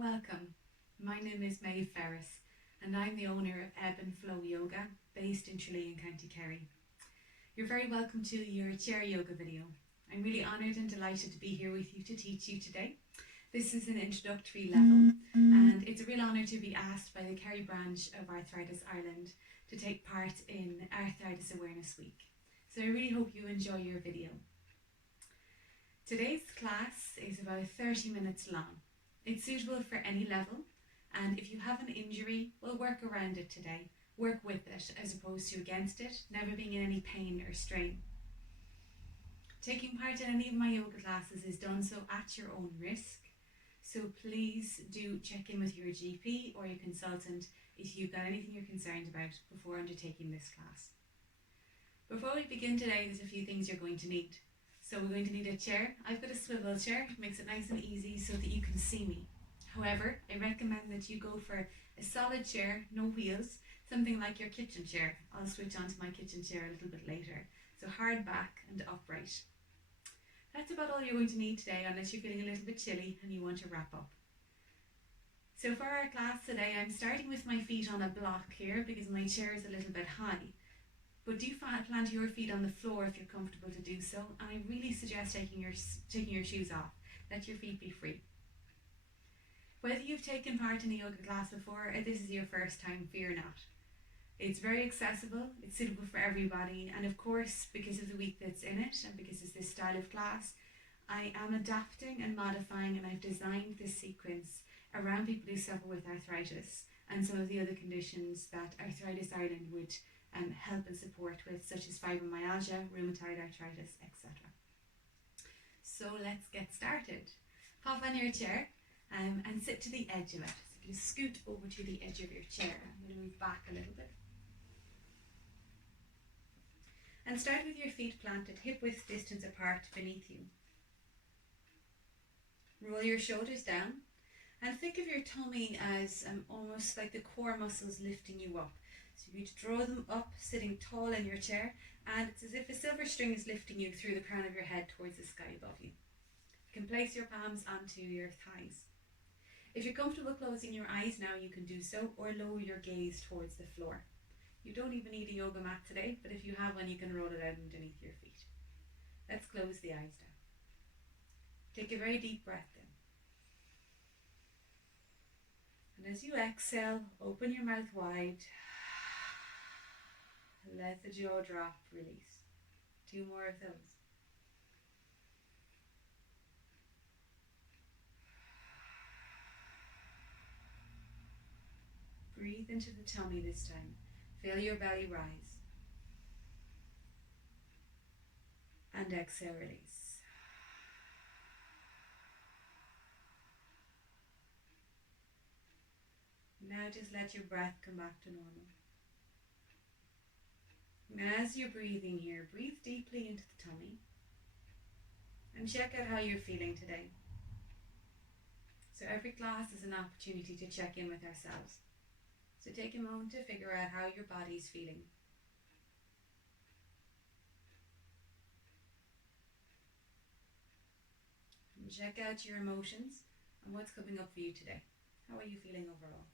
Welcome. My name is Maeve Ferris and I'm the owner of Ebb and Flow Yoga based in Tralee in County Kerry. You're very welcome to your chair yoga video. I'm really honoured and delighted to be here with you to teach you today. This is an introductory level and it's a real honour to be asked by the Kerry branch of Arthritis Ireland to take part in Arthritis Awareness Week. So I really hope you enjoy your video. Today's class is about 30 minutes long. It's suitable for any level, and if you have an injury, we'll work around it today. Work with it as opposed to against it, never being in any pain or strain. Taking part in any of my yoga classes is done so at your own risk, so please do check in with your GP or your consultant if you've got anything you're concerned about before undertaking this class. Before we begin today, there's a few things you're going to need. So we're going to need a chair. I've got a swivel chair, it makes it nice and easy so that you can see me. However, I recommend that you go for a solid chair, no wheels, something like your kitchen chair. I'll switch on to my kitchen chair a little bit later. So hard back and upright. That's about all you're going to need today, unless you're feeling a little bit chilly and you want to wrap up. So for our class today, I'm starting with my feet on a block here because my chair is a little bit high. But do plant your feet on the floor if you're comfortable to do so, and I really suggest taking your shoes off. Let your feet be free. Whether you've taken part in a yoga class before or this is your first time, fear not. It's very accessible, it's suitable for everybody, and of course, because of the week that's in it and because it's this style of class, I am adapting and modifying, and I've designed this sequence around people who suffer with arthritis and some of the other conditions that Arthritis Ireland would help and support with, such as fibromyalgia, rheumatoid arthritis, etc. So let's get started. Pop on your chair and sit to the edge of it. So you scoot over to the edge of your chair. I'm going to move back a little bit. And start with your feet planted hip-width distance apart beneath you. Roll your shoulders down and think of your tummy as almost like the core muscles lifting you up. So you draw them up, sitting tall in your chair, and it's as if a silver string is lifting you through the crown of your head towards the sky above you. You can place your palms onto your thighs. If you're comfortable closing your eyes now, you can do so, or lower your gaze towards the floor. You don't even need a yoga mat today, but if you have one, you can roll it out underneath your feet. Let's close the eyes down. Take a very deep breath in. And as you exhale, open your mouth wide. Let the jaw drop, release. 2 more of those. Breathe into the tummy this time. Feel your belly rise. And exhale, release. Now just let your breath come back to normal. And as you're breathing here, breathe deeply into the tummy and check out how you're feeling today. So every class is an opportunity to check in with ourselves. So take a moment to figure out how your body's feeling. And check out your emotions and what's coming up for you today. How are you feeling overall?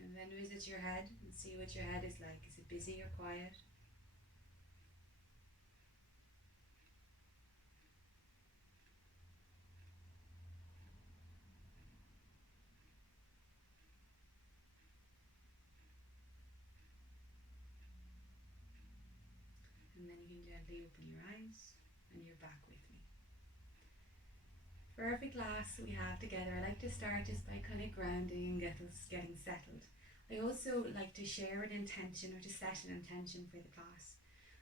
And then visit your head and see what your head is like. Is it busy or quiet? And then you can gently open your eyes and you're back with me. For every class we have together, I like to start just by kind of grounding and getting settled. I also like to share an intention or to set an intention for the class.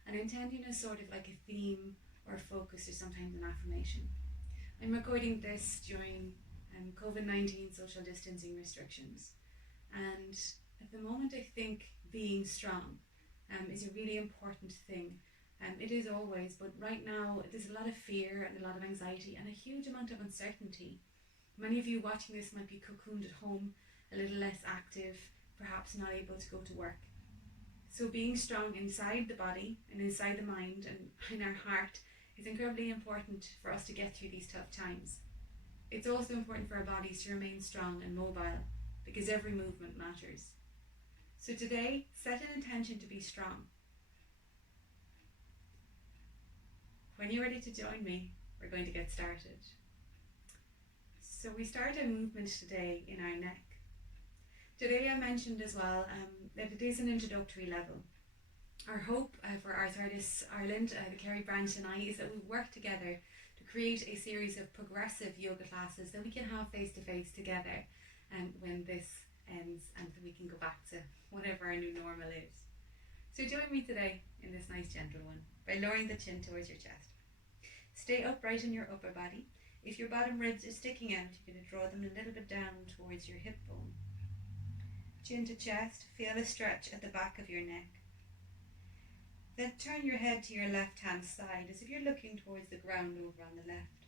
An intention is sort of like a theme or a focus or sometimes an affirmation. I'm recording this during COVID-19 social distancing restrictions, and at the moment I think being strong is a really important thing. It is always, but right now there's a lot of fear and a lot of anxiety and a huge amount of uncertainty. Many of you watching this might be cocooned at home, a little less active, perhaps not able to go to work. So being strong inside the body and inside the mind and in our heart It's incredibly important for us to get through these tough times. It's also important for our bodies to remain strong and mobile because every movement matters. So today, set an intention to be strong. When you're ready to join me, we're going to get started. So we start a movement today in our neck. Today I mentioned as well that it is an introductory level. Our hope for Arthritis Ireland, the Kerry branch and I, is that we work together to create a series of progressive yoga classes that we can have face to face together when this ends, and we can go back to whatever our new normal is. So join me today in this nice gentle one by lowering the chin towards your chest. Stay upright in your upper body. If your bottom ribs are sticking out, you're going to draw them a little bit down towards your hip bone. Chin to chest, feel a stretch at the back of your neck. Then turn your head to your left hand side as if you're looking towards the ground over on the left.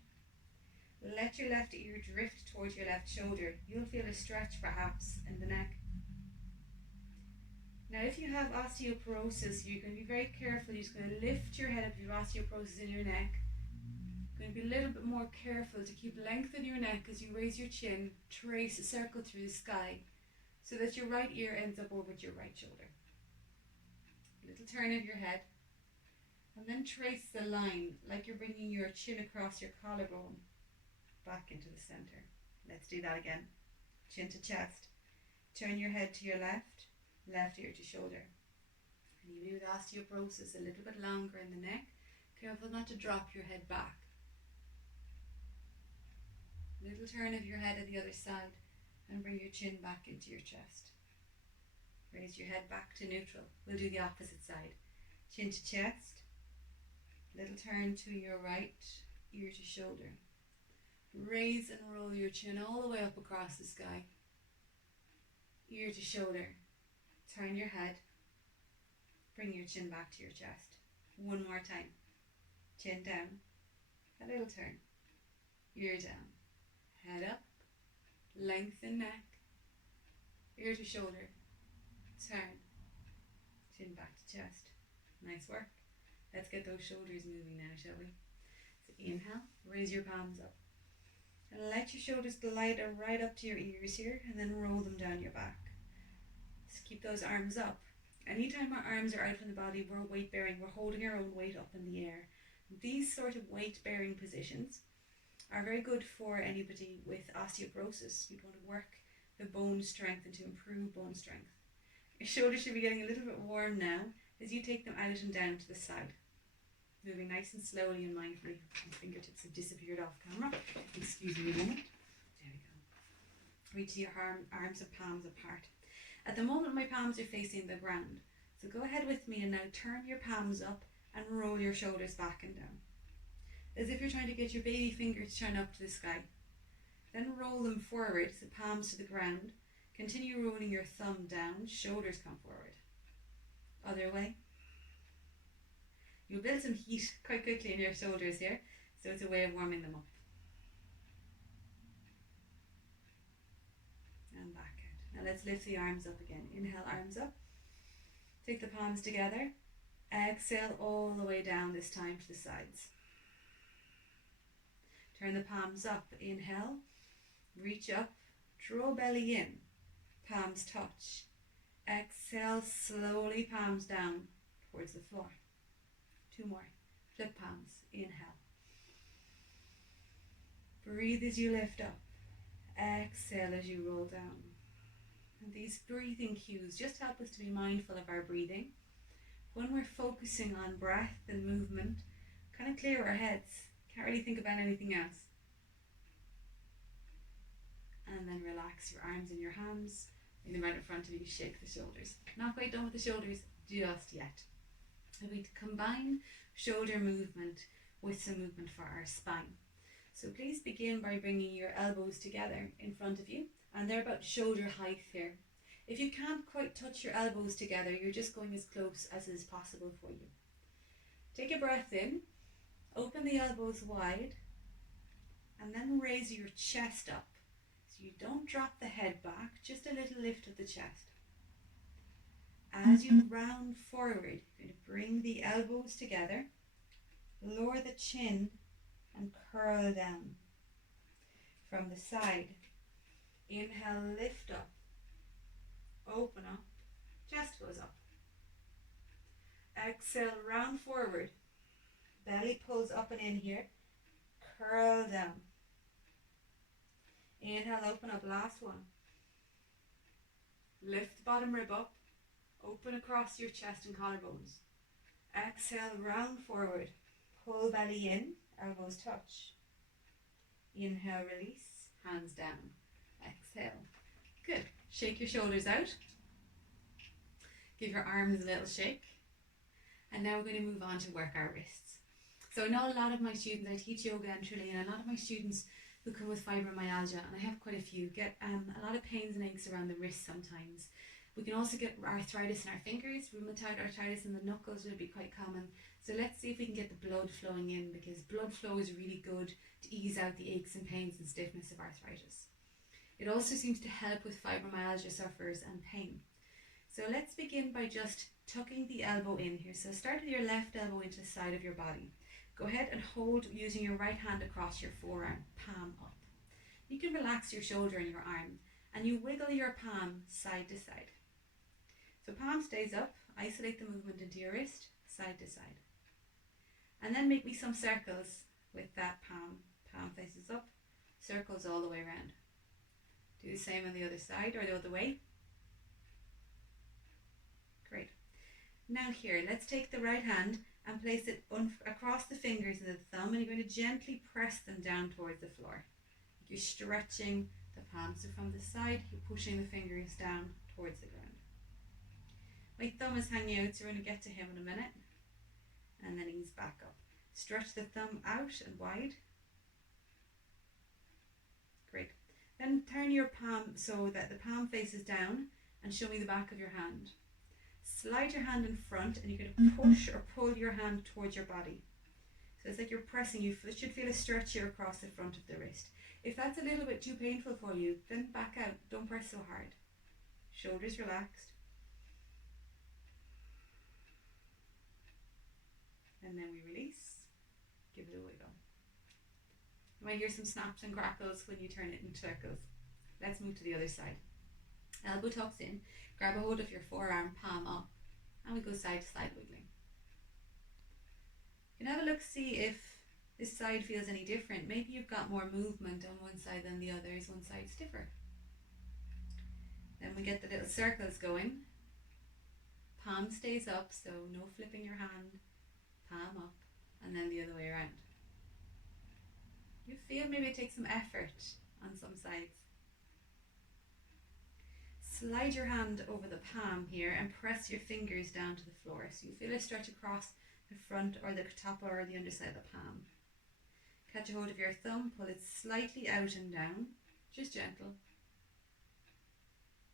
Let your left ear drift towards your left shoulder. You'll feel a stretch perhaps in the neck. Now if you have osteoporosis, you're going to be very careful. You're just going to lift your head up if you have osteoporosis in your neck. You're going to be a little bit more careful to keep length in your neck as you raise your chin, trace a circle through the sky so that your right ear ends up over your right shoulder. A little turn of your head, and then trace the line like you're bringing your chin across your collarbone back into the center. Let's do that again. Chin to chest. Turn your head to your left, left ear to shoulder. Anybody with osteoporosis, a little bit longer in the neck, careful not to drop your head back. Little turn of your head at the other side and bring your chin back into your chest. Raise your head back to neutral. We'll do the opposite side. Chin to chest. Little turn to your right, ear to shoulder. Raise and roll your chin all the way up across the sky. Ear to shoulder. Turn your head. Bring your chin back to your chest. One more time. Chin down. A little turn. Ear down. Head up. Lengthen neck. Ear to shoulder. Turn. Chin back to chest. Nice work. Let's get those shoulders moving now, shall we? So inhale, raise your palms up. And let your shoulders glide right up to your ears here, and then roll them down your back. Just keep those arms up. Anytime our arms are out from the body, we're weight bearing. We're holding our own weight up in the air. These sort of weight bearing positions are very good for anybody with osteoporosis. You'd want to work the bone strength and to improve bone strength. Your shoulders should be getting a little bit warm now as you take them out and down to the side. Moving nice and slowly and mindfully. My fingertips have disappeared off camera. Excuse me a minute. There we go. Reach your arms and palms apart. At the moment my palms are facing the ground. So go ahead with me and now turn your palms up and roll your shoulders back and down. As if you're trying to get your baby fingers to turn up to the sky. Then roll them forward, so palms to the ground. Continue rolling your thumb down, shoulders come forward. Other way. You'll build some heat quite quickly in your shoulders here, so it's a way of warming them up. And back out. Now let's lift the arms up again. Inhale, arms up. Take the palms together. Exhale all the way down, this time to the sides. Turn the palms up. Inhale. Reach up. Draw belly in. Palms touch. Exhale, slowly palms down towards the floor. Two more. Flip palms. Inhale. Breathe as you lift up. Exhale as you roll down. And these breathing cues just help us to be mindful of our breathing. When we're focusing on breath and movement, kind of clear our heads. Can't really think about anything else. And then relax your arms and your hands. Bring them out in front of you, shake the shoulders. Not quite done with the shoulders just yet. And we combine shoulder movement with some movement for our spine. So please begin by bringing your elbows together in front of you, and they're about shoulder height here. If you can't quite touch your elbows together, you're just going as close as is possible for you. Take a breath in, open the elbows wide, and then raise your chest up. So you don't drop the head back, just a little lift of the chest. As you round forward, you're going to bring the elbows together, Lower the chin and curl down. From the side, inhale, lift up, open up, chest goes up. Exhale, round forward, belly pulls up and in here, curl down. Inhale, open up, last one. Lift the bottom rib up, open across your chest and collarbones. Exhale, round forward, pull belly in, elbows touch. Inhale, release, hands down. Exhale. Good. Shake your shoulders out. Give your arms a little shake. And now we're going to move on to work our wrists. So I know a lot of my students, I teach yoga and Trillian, and a lot of my students who come with fibromyalgia, and I have quite a few, get a lot of pains and aches around the wrists sometimes. We can also get arthritis in our fingers. Rheumatoid arthritis in the knuckles would be quite common. So let's see if we can get the blood flowing in, because blood flow is really good to ease out the aches and pains and stiffness of arthritis. It also seems to help with fibromyalgia sufferers and pain. So let's begin by just tucking the elbow in here. So start with your left elbow into the side of your body. Go ahead and hold using your right hand across your forearm, palm up. You can relax your shoulder and your arm, and you wiggle your palm side to side. So palm stays up, isolate the movement into your wrist, side to side. And then make me some circles with that palm. Palm faces up, circles all the way around. Do the same on the other side or the other way. Great. Now here, let's take the right hand and place it across the fingers of the thumb, and you're going to gently press them down towards the floor. You're stretching the palms. So from the side, you're pushing the fingers down towards the ground. My thumb is hanging out, so we're going to get to him in a minute. And then ease back up. Stretch the thumb out and wide. Great. Then turn your palm so that the palm faces down and show me the back of your hand. Slide your hand in front, and you're going to push or pull your hand towards your body. So it's like you're pressing. You should feel a stretch here across the front of the wrist. If that's a little bit too painful for you, then back out. Don't press so hard. Shoulders relaxed. And then we release. Give it a wiggle. You might hear some snaps and crackles when you turn it in circles. Let's move to the other side. Elbow tucks in. Grab a hold of your forearm, palm up, and we go side to side wiggling. You can have a look, see if this side feels any different. Maybe you've got more movement on one side than the other. Is one side stiffer? Then we get the little circles going. Palm stays up, so no flipping your hand. Palm up, and then the other way around. You feel maybe it takes some effort on some sides. Slide your hand over the palm here and press your fingers down to the floor. So you feel a stretch across the front or the top or the underside of the palm. Catch a hold of your thumb, pull it slightly out and down, just gentle.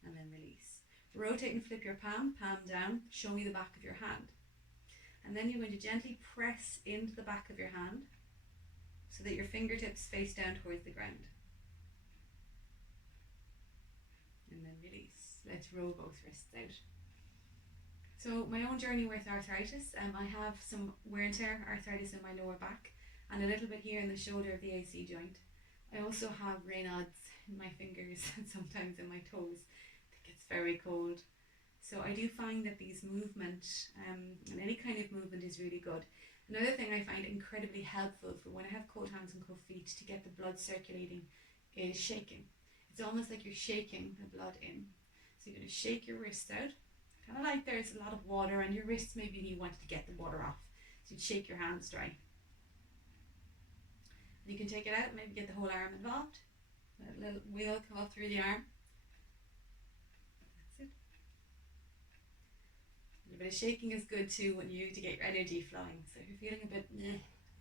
And then release. Rotate and flip your palm, palm down, show me the back of your hand. And then you're going to gently press into the back of your hand so that your fingertips face down towards the ground. And then release. Let's roll both wrists out. So my own journey with arthritis, I have some wear and tear arthritis in my lower back and a little bit here in the shoulder of the AC joint. I also have Raynaud's in my fingers and sometimes in my toes. It gets very cold. So I do find that these movement and any kind of movement is really good. Another thing I find incredibly helpful for when I have cold hands and cold feet to get the blood circulating is shaking. It's almost like you're shaking the blood in. So you're going to shake your wrists out, kind of like there's a lot of water on your wrists, maybe you wanted to get the water off. So you'd shake your hands dry. And you can take it out, maybe get the whole arm involved. Let a little wheel come up through the arm. That's it. A little bit of shaking is good too when you to get your energy flowing. So if you're feeling a bit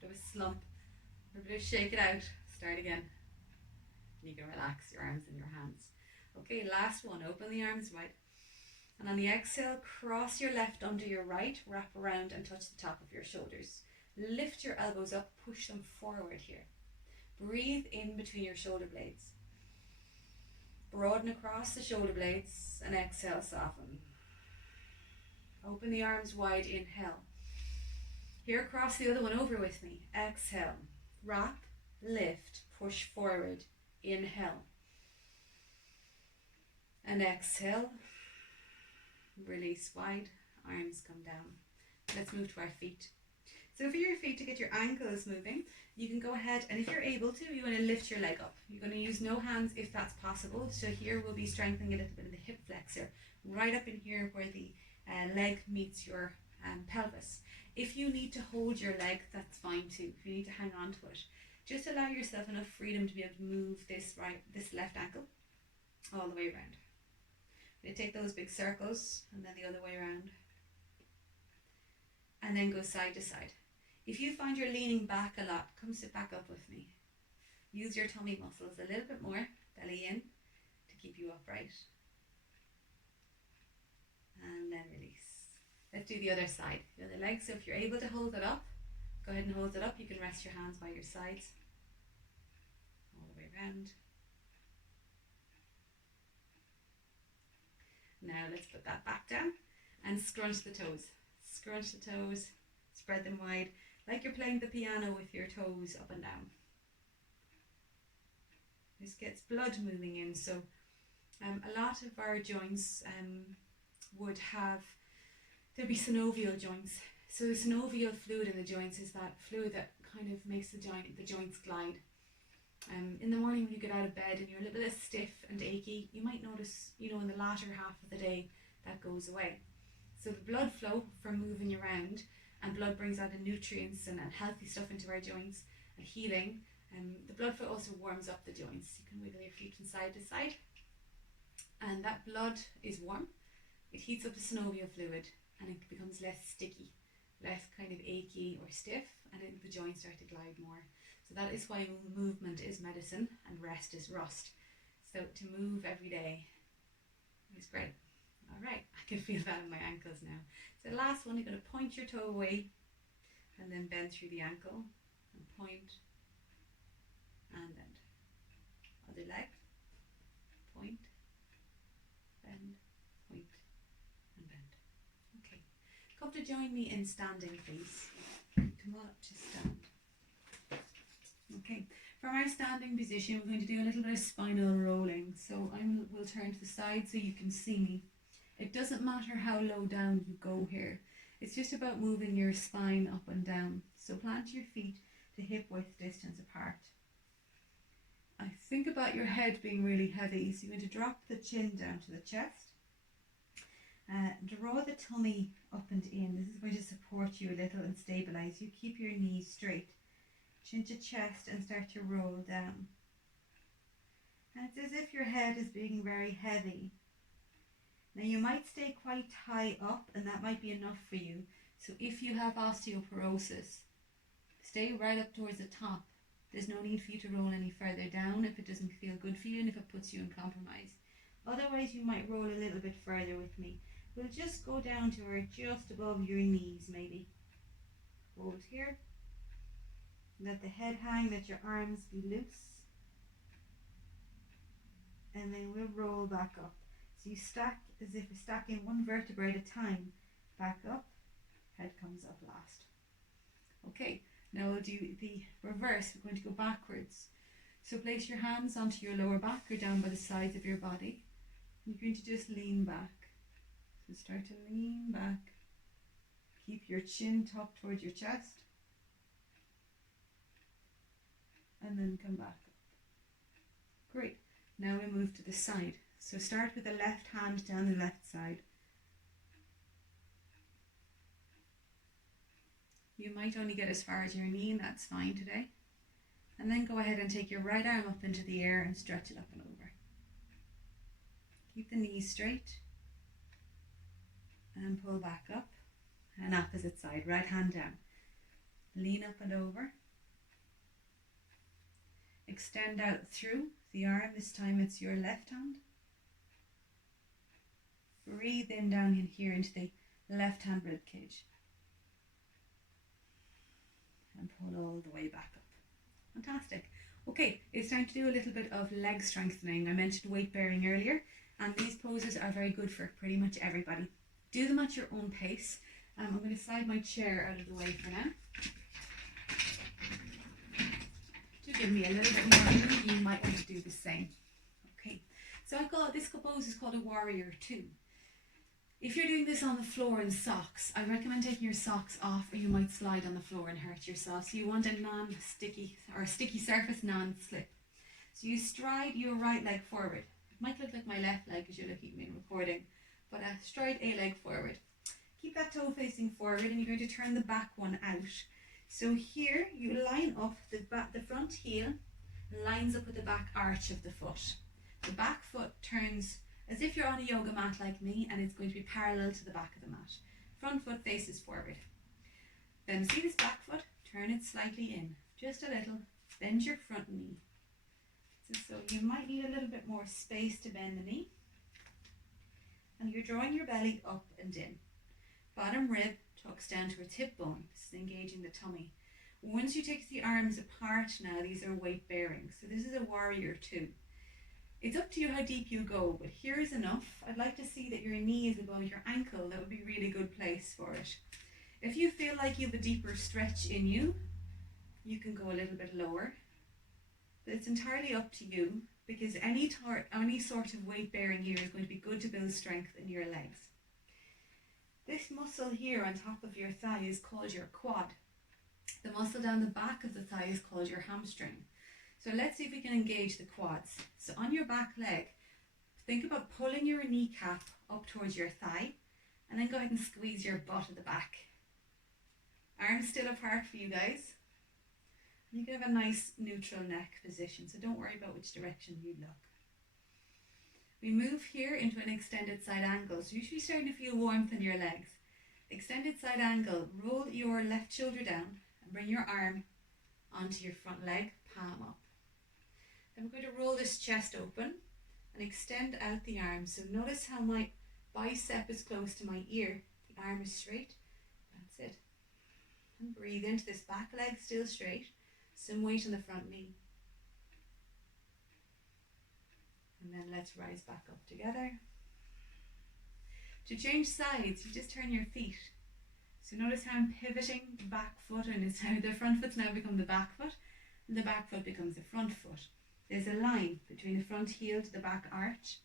of a slump, a little bit of shake it out, start again. And you can relax your arms and your hands. Okay, last one. Open the arms wide. And on the exhale, cross your left under your right, wrap around and touch the top of your shoulders. Lift your elbows up, push them forward here. Breathe in between your shoulder blades. Broaden across the shoulder blades and exhale, soften. Open the arms wide, inhale. Here, cross the other one over with me. Exhale, wrap, lift, push forward. Inhale. And exhale, release wide, arms come down. Let's move to our feet. So for your feet, to get your ankles moving, you can go ahead, and if you're able to, you want to lift your leg up. You're going to use no hands if that's possible. So here we'll be strengthening a little bit of the hip flexor, right up in here where the leg meets your pelvis. If you need to hold your leg, that's fine too. If you need to hang on to it, just allow yourself enough freedom to be able to move this left ankle all the way around. You take those big circles and then the other way around, and then go side to side. If you find you're leaning back a lot, come sit back up with me. Use your tummy muscles a little bit more, belly in, to keep you upright. And then release. Let's do the other side, the other leg. So if you're able to hold it up, go ahead and hold it up. You can rest your hands by your sides, all the way around. Now let's put that back down and scrunch the toes. Scrunch the toes, spread them wide, like you're playing the piano with your toes up and down. This gets blood moving in. So a lot of our joints would have, there'll be synovial joints. So the synovial fluid in the joints is that fluid that kind of makes the joints glide. In the morning when you get out of bed and you're a little bit stiff and achy, you might notice, in the latter half of the day, that goes away. So the blood flow from moving around, and blood brings out the nutrients and healthy stuff into our joints and healing. The blood flow also warms up the joints. You can wiggle your feet from side to side, and that blood is warm. It heats up the synovial fluid and it becomes less sticky, less kind of achy or stiff, and the joints start to glide more. So that is why movement is medicine and rest is rust. So to move every day is great. All right, I can feel that in my ankles now. So the last one, you're going to point your toe away and then bend through the ankle and point and bend. Other leg, point, bend, point and bend. Okay, come to join me in standing, please. Come on up to stand. Okay, from our standing position, we're going to do a little bit of spinal rolling. So we'll turn to the side so you can see me. It doesn't matter how low down you go here. It's just about moving your spine up and down. So plant your feet to hip width distance apart. I think about your head being really heavy. So you're going to drop the chin down to the chest. Draw the tummy up and in. This is going to support you a little and stabilize you. Keep your knees straight. Chin to chest and start to roll down. And it's as if your head is being very heavy. Now you might stay quite high up, and that might be enough for you. So if you have osteoporosis, stay right up towards the top. There's no need for you to roll any further down if it doesn't feel good for you and if it puts you in compromise. Otherwise you might roll a little bit further with me. We'll just go down to where just above your knees maybe. Hold here. Let the head hang, let your arms be loose. And then we'll roll back up. So you stack as if you're stacking one vertebra at a time. Back up, head comes up last. Okay, now we'll do the reverse. We're going to go backwards. So place your hands onto your lower back or down by the sides of your body. You're going to just lean back. So start to lean back. Keep your chin tucked towards your chest. And then come back up. Great. Now we move to the side. So start with the left hand down the left side. You might only get as far as your knee, and that's fine today. And then go ahead and take your right arm up into the air and stretch it up and over. Keep the knees straight. And pull back up. And opposite side, right hand down. Lean up and over. Extend out through the arm. This time it's your left hand. Breathe in down in here into the left hand rib cage. And pull all the way back up. Fantastic. Okay, it's time to do a little bit of leg strengthening. I mentioned weight bearing earlier, and these poses are very good for pretty much everybody. Do them at your own pace. I'm going to slide my chair out of the way for now. To give me a little bit more room, you might want to do the same. Okay, so I've got this pose is called a warrior 2. If you're doing this on the floor in socks, I recommend taking your socks off, or you might slide on the floor and hurt yourself. So you want a non-sticky or sticky surface, non-slip. So you stride your right leg forward. It might look like my left leg because you're looking at me in recording, but stride a leg forward. Keep that toe facing forward, and you're going to turn the back one out. So here you line up the front heel lines up with the back arch of the foot. The back foot turns as if you're on a yoga mat like me, and it's going to be parallel to the back of the mat. Front foot faces forward. Then see this back foot? Turn it slightly in, just a little. Bend your front knee. So you might need a little bit more space to bend the knee. And you're drawing your belly up and in. Bottom rib tucks down to its hip bone. This is engaging the tummy. Once you take the arms apart now, these are weight bearing. So this is a warrior 2. It's up to you how deep you go, but here is enough. I'd like to see that your knee is above your ankle. That would be a really good place for it. If you feel like you have a deeper stretch in you, you can go a little bit lower. But it's entirely up to you, because any sort of weight bearing here is going to be good to build strength in your legs. This muscle here on top of your thigh is called your quad. The muscle down the back of the thigh is called your hamstring. So let's see if we can engage the quads. So on your back leg, think about pulling your kneecap up towards your thigh, and then go ahead and squeeze your butt at the back. Arms still apart for you guys. You can have a nice neutral neck position, so don't worry about which direction you look. We move here into an extended side angle, so you should be starting to feel warmth in your legs. Extended side angle, roll your left shoulder down and bring your arm onto your front leg, palm up. Then we're going to roll this chest open and extend out the arm. So notice how my bicep is close to my ear. The arm is straight. That's it. And breathe into this back leg, still straight. Some weight on the front knee. And then let's rise back up together. To change sides, you just turn your feet. So notice how I'm pivoting the back foot, and it's how the front foot's now become the back foot, and the back foot becomes the front foot. There's a line between the front heel to the back arch.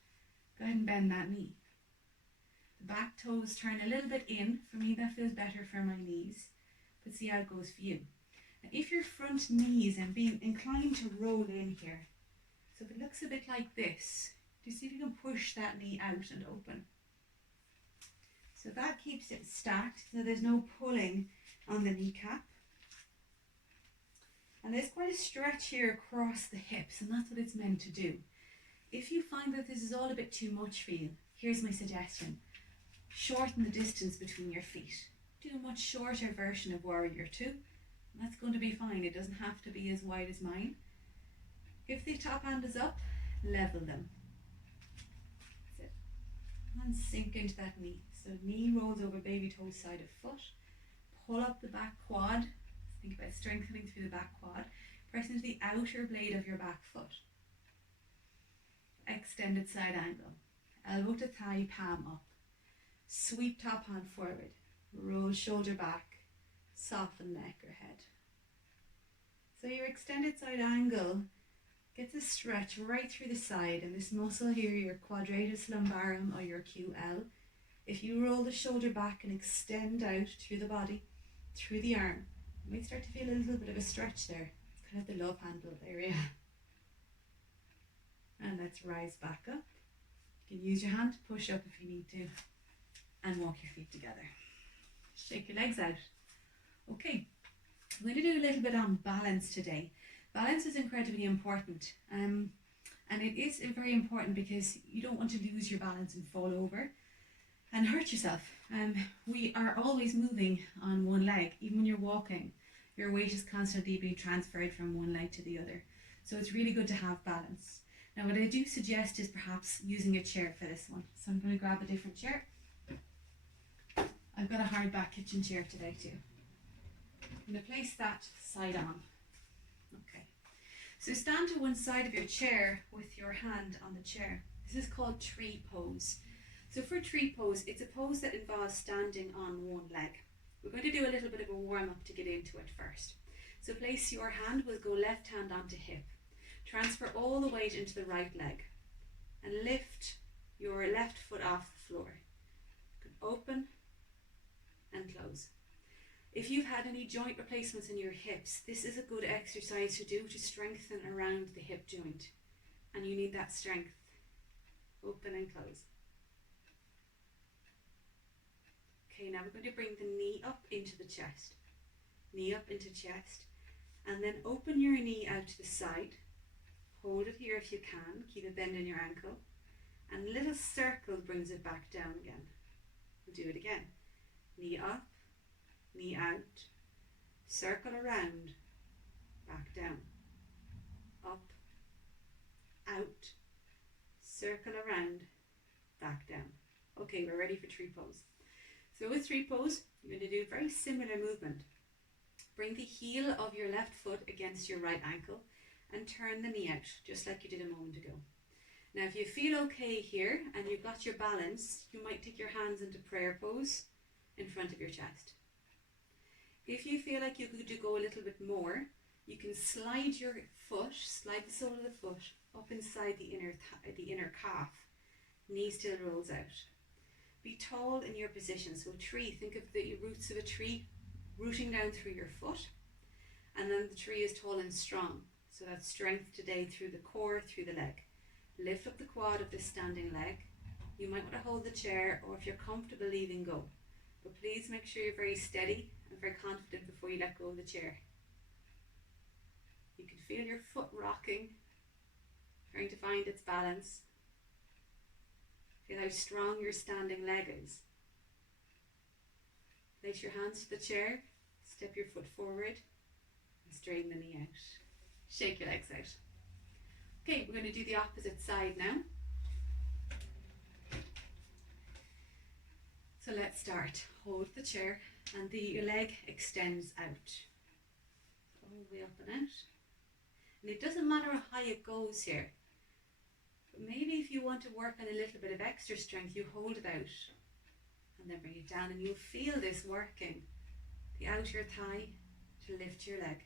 Go ahead and bend that knee. The back toes turn a little bit in. For me, that feels better for my knees, but see how it goes for you. Now, if your front knees and being inclined to roll in here, so if it looks a bit like this, do you see if you can push that knee out and open? So that keeps it stacked, so there's no pulling on the kneecap. And there's quite a stretch here across the hips, and that's what it's meant to do. If you find that this is all a bit too much for you, here's my suggestion. Shorten the distance between your feet. Do a much shorter version of Warrior 2, and that's going to be fine. It doesn't have to be as wide as mine. If the top hand is up, level them. That's it. And sink into that knee. So knee rolls over baby toe side of foot. Pull up the back quad. Think about strengthening through the back quad. Press into the outer blade of your back foot. Extended side angle. Elbow to thigh, palm up. Sweep top hand forward. Roll shoulder back. Soften neck or head. So your extended side angle gets a stretch right through the side, and this muscle here, your quadratus lumbarum or your QL, if you roll the shoulder back and extend out through the body, through the arm, you might start to feel a little bit of a stretch there. It's kind of the love handle area. And let's rise back up. You can use your hand to push up if you need to, and walk your feet together. Shake your legs out. Okay, I'm going to do a little bit on balance today. Balance is incredibly important, and it is very important because you don't want to lose your balance and fall over and hurt yourself. We are always moving on one leg. Even when you're walking, your weight is constantly being transferred from one leg to the other. So it's really good to have balance. Now what I do suggest is perhaps using a chair for this one. So I'm going to grab a different chair. I've got a hardback kitchen chair today too. I'm going to place that side on. Okay. So stand to one side of your chair with your hand on the chair. This is called tree pose. So for tree pose, it's a pose that involves standing on one leg. We're going to do a little bit of a warm up to get into it first. So place your hand, we'll go left hand onto hip. Transfer all the weight into the right leg and lift your left foot off the floor. Open and close. If you've had any joint replacements in your hips, this is a good exercise to do to strengthen around the hip joint. And you need that strength. Open and close. Okay, now we're going to bring the knee up into the chest. Knee up into chest. And then open your knee out to the side. Hold it here if you can. Keep a bend in your ankle. And a little circle brings it back down again. We'll do it again. Knee up, knee out, circle around, back down, up, out, circle around, back down. Okay, we're ready for tree pose. So with tree pose, you're going to do a very similar movement. Bring the heel of your left foot against your right ankle and turn the knee out, just like you did a moment ago. Now if you feel okay here and you've got your balance, you might take your hands into prayer pose in front of your chest. If you feel like you could go a little bit more, you can slide your foot, slide the sole of the foot up inside the inner calf. Knee still rolls out. Be tall in your position. So tree, think of the roots of a tree rooting down through your foot, and then the tree is tall and strong. So that's strength today through the core, through the leg. Lift up the quad of the standing leg. You might want to hold the chair, or if you're comfortable, leaving go. But please make sure you're very steady and very confident before you let go of the chair. You can feel your foot rocking, trying to find its balance. Feel how strong your standing leg is. Place your hands to the chair, step your foot forward, and straighten the knee out. Shake your legs out. Okay, we're going to do the opposite side now. So let's start. Hold the chair and your leg extends out. All the way up and out. And it doesn't matter how high it goes here. But maybe if you want to work on a little bit of extra strength, you hold it out. And then bring it down, and you'll feel this working. The outer thigh to lift your leg.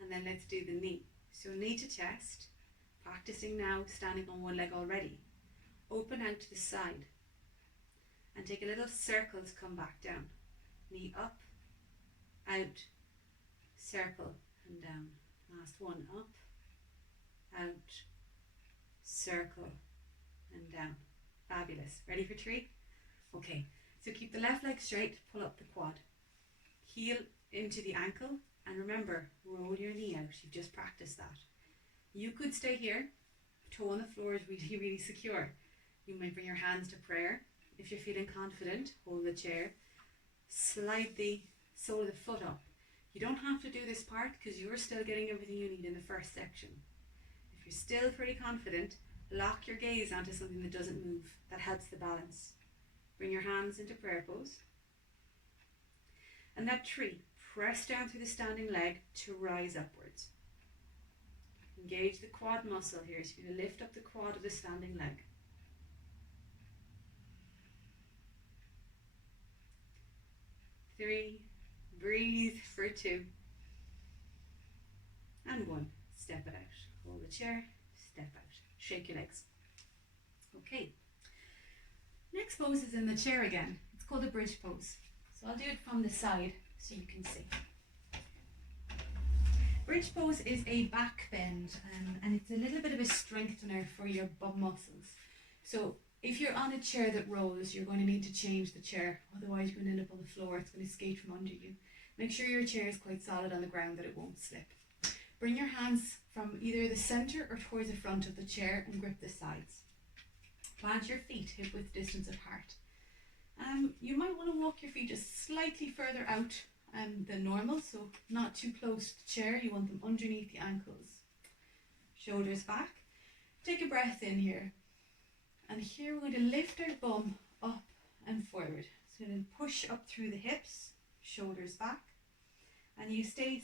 And then let's do the knee. So knee to chest, practicing now standing on one leg already. Open out to the side and take a little circle to come back down. Knee up, out, circle and down. Last one, up, out, circle and down. Fabulous. Ready for tree? Okay, so keep the left leg straight, pull up the quad. Heel into the ankle. And remember, roll your knee out. You've just practiced that. You could stay here. Toe on the floor is really, really secure. You might bring your hands to prayer. If you're feeling confident, hold the chair. Slide the sole of the foot up. You don't have to do this part because you're still getting everything you need in the first section. If you're still pretty confident, lock your gaze onto something that doesn't move. That helps the balance. Bring your hands into prayer pose. And that tree. Press down through the standing leg to rise upwards. Engage the quad muscle here. So you're going to lift up the quad of the standing leg. Three. Breathe for two. And one. Step it out. Hold the chair. Step out. Shake your legs. Okay. Next pose is in the chair again. It's called a bridge pose. So I'll do it from the side so you can see. Bridge pose is a back bend and it's a little bit of a strengthener for your bum muscles. So if you're on a chair that rolls, you're going to need to change the chair. Otherwise you're going to end up on the floor. It's going to skate from under you. Make sure your chair is quite solid on the ground, that it won't slip. Bring your hands from either the center or towards the front of the chair and grip the sides. Plant your feet hip width distance apart. You might want to walk your feet just slightly further out than normal, so not too close to the chair. You want them underneath the ankles. Shoulders back. Take a breath in here. And here we're going to lift our bum up and forward. So then push up through the hips, shoulders back. And you stay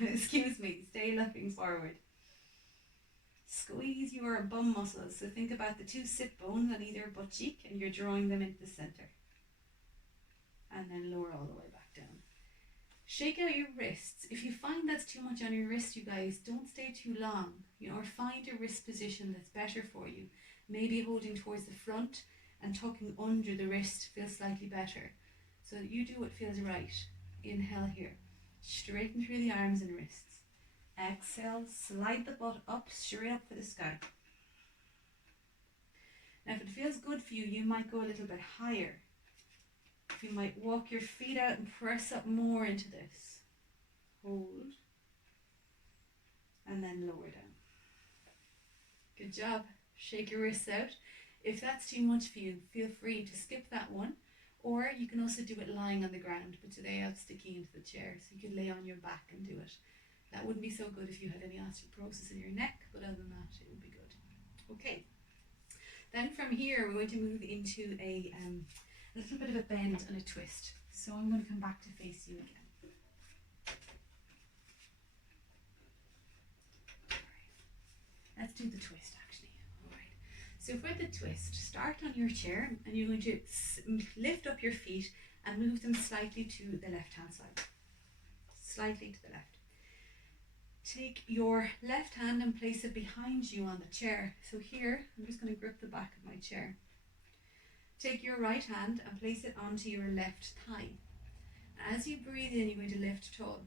excuse me, stay looking forward. Squeeze your bum muscles. So think about the two sit bones on either butt cheek and you're drawing them into the center. And then lower all the way back down. Shake out your wrists. If you find that's too much on your wrist, you guys, don't stay too long. Or find a wrist position that's better for you. Maybe holding towards the front and tucking under the wrist feels slightly better. So you do what feels right. Inhale here. Straighten through the arms and wrists. Exhale, slide the butt up, straight up for the sky. Now if it feels good for you, you might go a little bit higher. You might walk your feet out and press up more into this. Hold. And then lower down. Good job. Shake your wrists out. If that's too much for you, feel free to skip that one. Or you can also do it lying on the ground. But today I'll stick you into the chair, so you could lay on your back and do it. That wouldn't be so good if you had any osteoporosis in your neck, but other than that, it would be good. Okay. Then from here, we're going to move into a little bit of a bend and a twist. So I'm going to come back to face you again. Let's do the twist actually. Alright. So for the twist, start on your chair and you're going to lift up your feet and move them slightly to the left hand side. Slightly to the left. Take your left hand and place it behind you on the chair. So here, I'm just going to grip the back of my chair. Take your right hand and place it onto your left thigh. As you breathe in, you're going to lift tall.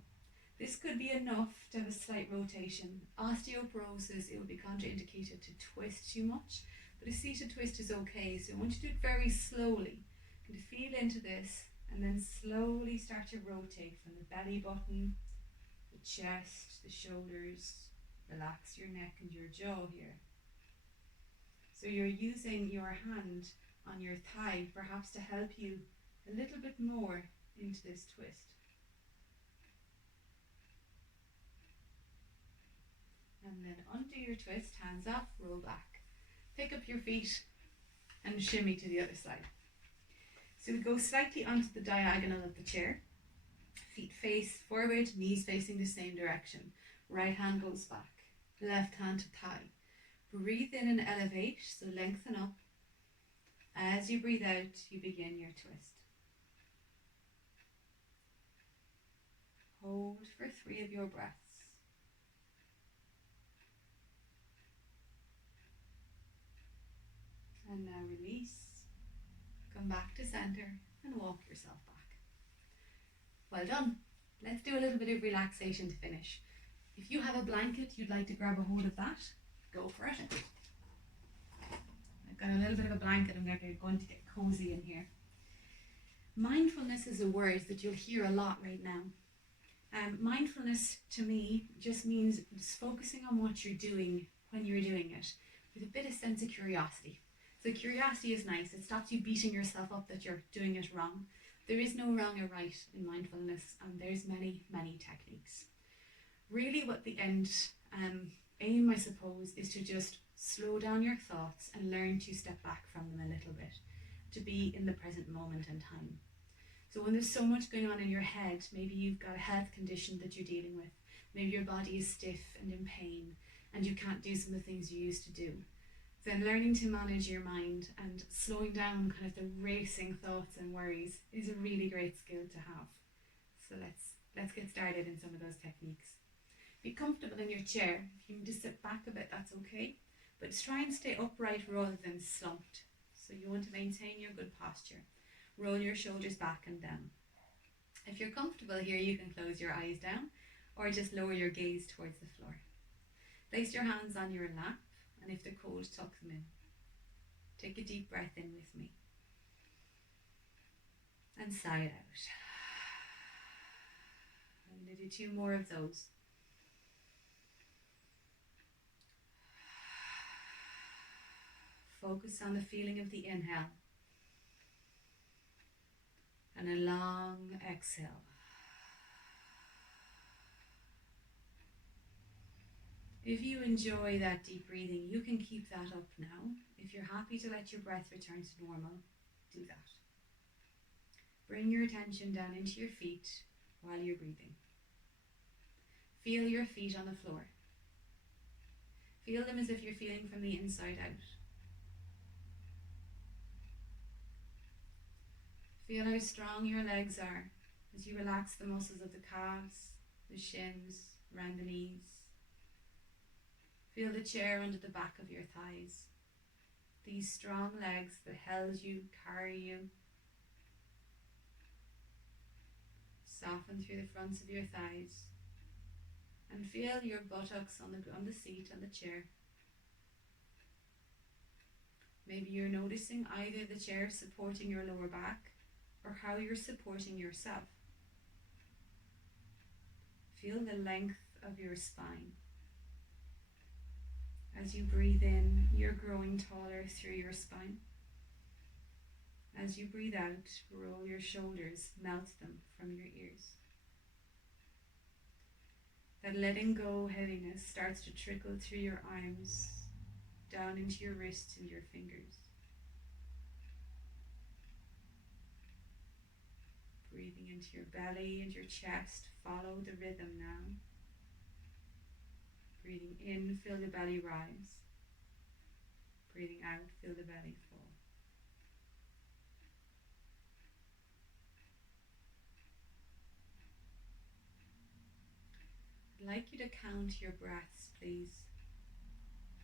This could be enough to have a slight rotation. Osteoporosis, it would be contraindicated to twist too much, but a seated twist is okay. So I want you to do it very slowly. You're going to feel into this and then slowly start to rotate from the belly button, the chest, the shoulders. Relax your neck and your jaw here. So you're using your hand on your thigh perhaps to help you a little bit more into this twist. And then undo your twist, hands off, roll back. Pick up your feet and shimmy to the other side. So we go slightly onto the diagonal of the chair. Feet face forward, knees facing the same direction. Right hand goes back, left hand to thigh. Breathe in and elevate, so lengthen up. As you breathe out, you begin your twist. Hold for 3 of your breaths. And now release. Come back to center and walk yourself back. Well done. Let's do a little bit of relaxation to finish. If you have a blanket, you'd like to grab a hold of that, go for it. I've got a little bit of a blanket. I'm going to get cozy in here. Mindfulness is a word that you'll hear a lot right now. Mindfulness to me just means just focusing on what you're doing when you're doing it with a bit of sense of curiosity. So curiosity is nice. It stops you beating yourself up that you're doing it wrong. There is no wrong or right in mindfulness, and there's many, many techniques. Really what the end aim, I suppose, is to just slow down your thoughts and learn to step back from them a little bit, to be in the present moment and time. So when there's so much going on in your head, maybe you've got a health condition that you're dealing with, maybe your body is stiff and in pain and you can't do some of the things you used to do, then learning to manage your mind and slowing down kind of the racing thoughts and worries is a really great skill to have. So let's get started in some of those techniques. Be comfortable in your chair. If you can just sit back a bit, that's okay. But just try and stay upright rather than slumped. So you want to maintain your good posture. Roll your shoulders back and down. If you're comfortable here, you can close your eyes down or just lower your gaze towards the floor. Place your hands on your lap, and if they're cold, tuck them in. Take a deep breath in with me. And sigh it out. I'm going to do 2 more of those. Focus on the feeling of the inhale. And a long exhale. If you enjoy that deep breathing, you can keep that up now. If you're happy to let your breath return to normal, do that. Bring your attention down into your feet while you're breathing. Feel your feet on the floor. Feel them as if you're feeling from the inside out. Feel how strong your legs are as you relax the muscles of the calves, the shins, around the knees. Feel the chair under the back of your thighs. These strong legs that held you, carry you. Soften through the fronts of your thighs and feel your buttocks on the seat, on the chair. Maybe you're noticing either the chair supporting your lower back or how you're supporting yourself. Feel the length of your spine. As you breathe in, you're growing taller through your spine. As you breathe out, roll your shoulders, melt them from your ears. That letting go heaviness starts to trickle through your arms, down into your wrists and your fingers. Breathing into your belly and your chest, follow the rhythm now. Breathing in, feel the belly rise. Breathing out, feel the belly fall. I'd like you to count your breaths, please.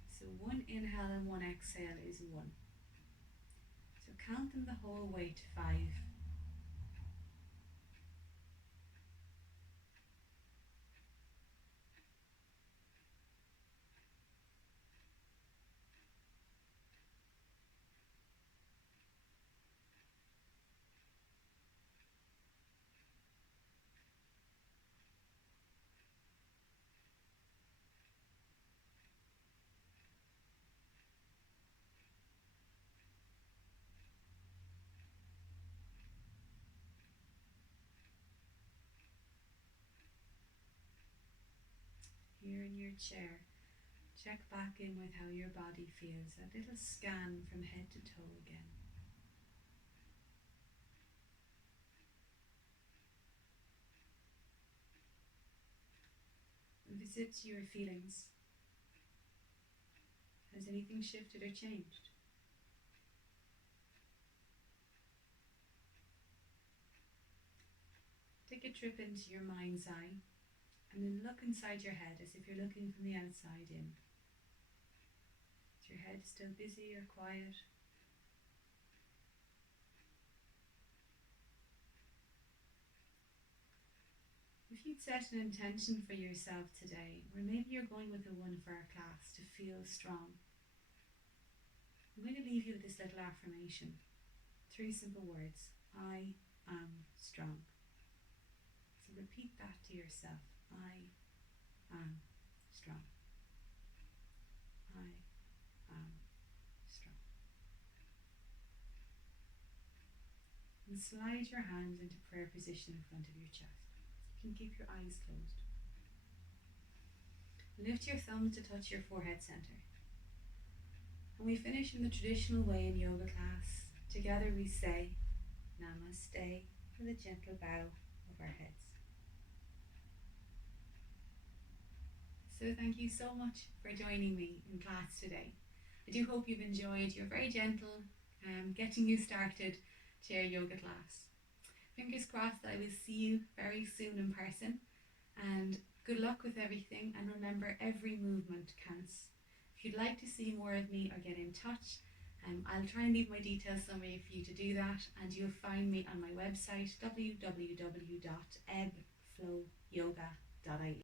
So one inhale and one exhale is 1. So count them the whole way to 5. Here in your chair, check back in with how your body feels. A little scan from head to toe again. Visit your feelings. Has anything shifted or changed? Take a trip into your mind's eye and then look inside your head as if you're looking from the outside in. Is your head still busy or quiet? If you'd set an intention for yourself today, or maybe you're going with a one for our class to feel strong, I'm going to leave you with this little affirmation. 3 simple words. I am strong. So repeat that to yourself. I am strong. I am strong. And slide your hands into prayer position in front of your chest. You can keep your eyes closed. Lift your thumbs to touch your forehead center. And we finish in the traditional way in yoga class. Together we say Namaste with a gentle bow of our heads. So thank you so much for joining me in class today. I do hope you've enjoyed your very gentle getting you started chair yoga class. Fingers crossed that I will see you very soon in person, and good luck with everything, and remember, every movement counts. If you'd like to see more of me or get in touch, I'll try and leave my details somewhere for you to do that, and you'll find me on my website www.ebbflowyoga.ie.